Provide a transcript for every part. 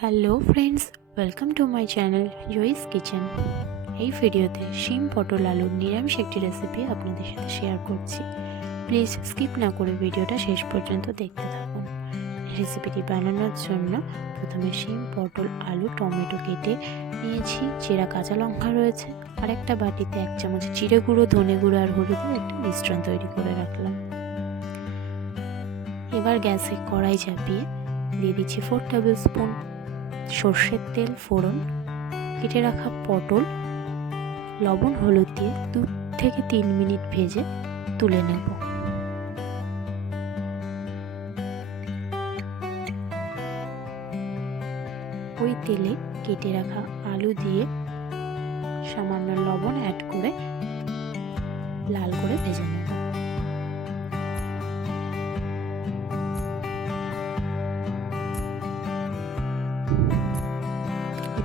Hello friends, welcome to my channel Joyi's kitchen. এই ভিডিওতে শিম পটল আলুর নিরামিষ একটি রেসিপি আপনাদের সাথে শেয়ার করছি। প্লিজ স্কিপ না করে ভিডিওটা শেষ পর্যন্ত দেখতে থাকুন। রেসিপিটি বানানোর জন্য প্রথমে শিম পটল আলু টমেটো কেটে নিয়েছি, চেরা কাঁচা লঙ্কা রয়েছে, আর একটা বাটিতে 1 চামচ জিরে গুঁড়ো, ধনে গুঁড়ো আর হলুদের একটা মিশ্রণ তৈরি করে রাখলাম। এবার গ্যাসে কড়াই চাপিয়ে দিয়ে দিচ্ছি 4 টেবিল স্পুন সর্ষের তেল ফোড়ন, কেটে রাখা পটল, লবণ হলুদ দিয়ে 2 থেকে 3 মিনিট ভেজে তুলে নেব। ওই তেলে কেটে রাখা আলু দিয়ে সামান্য লবণ অ্যাড করে লাল করে ভেজে নেব।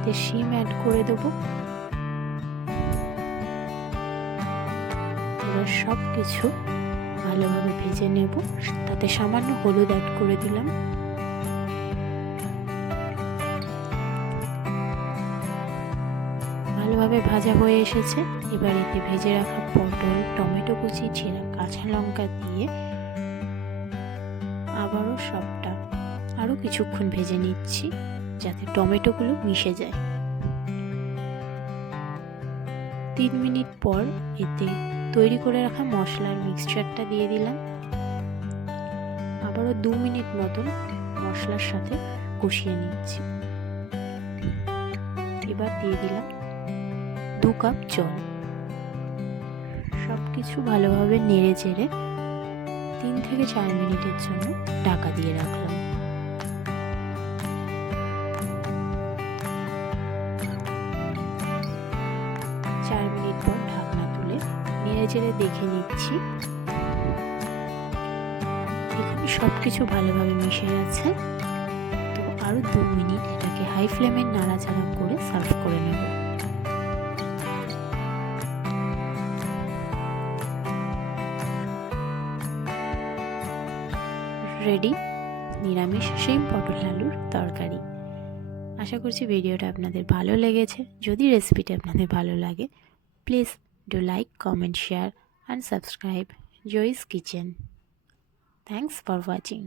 এতে শিম অ্যাড করে দেবো। এবার সব কিছু ভালোভাবে ভেজে নেব, তাতে সামান্য হলুদ অ্যাড করে দিলাম। ভালোভাবে ভাজা হয়ে এসেছে। এবার এতে ভেজে রাখা পটল, টমেটো কুচি, চেরা কাঁচা লঙ্কা দিয়ে আবারও সবটা আরও কিছুক্ষণ ভেজে নিচ্ছি, যাতে টমেটোগুলো মিশে যায়। 3 মিনিট পর এতে তৈরি করে রাখা মশলার মিক্সচারটা দিয়ে দিলাম। আবারও 2 মিনিট মতন মশলার সাথে কষিয়ে নিচ্ছি। এবার দিয়ে দিলাম 2 কাপ জল। সব কিছু ভালোভাবে নেড়ে চেড়ে 3 থেকে 4 মিনিটের জন্য ঢাকা দিয়ে রাখলাম। মিনিট পর ঢাকনা তুলে নেড়ে চেড়ে দেখে নিচ্ছি। এখানে সব কিছু ভালোভাবে মিশে গেছে। তো আরও 2 মিনিট এটাকে হাই ফ্লেমে নাড়াচাড়া করে সার্ভ করে নেব। রেডি নিরামিষ শিম পটল আলুর তরকারি। আশা করছি ভিডিওটা আপনাদের ভালো লেগেছে। যদি রেসিপিটা আপনাদের ভালো লাগে, please do like, comment, share and subscribe Joy's Kitchen. Thanks for watching.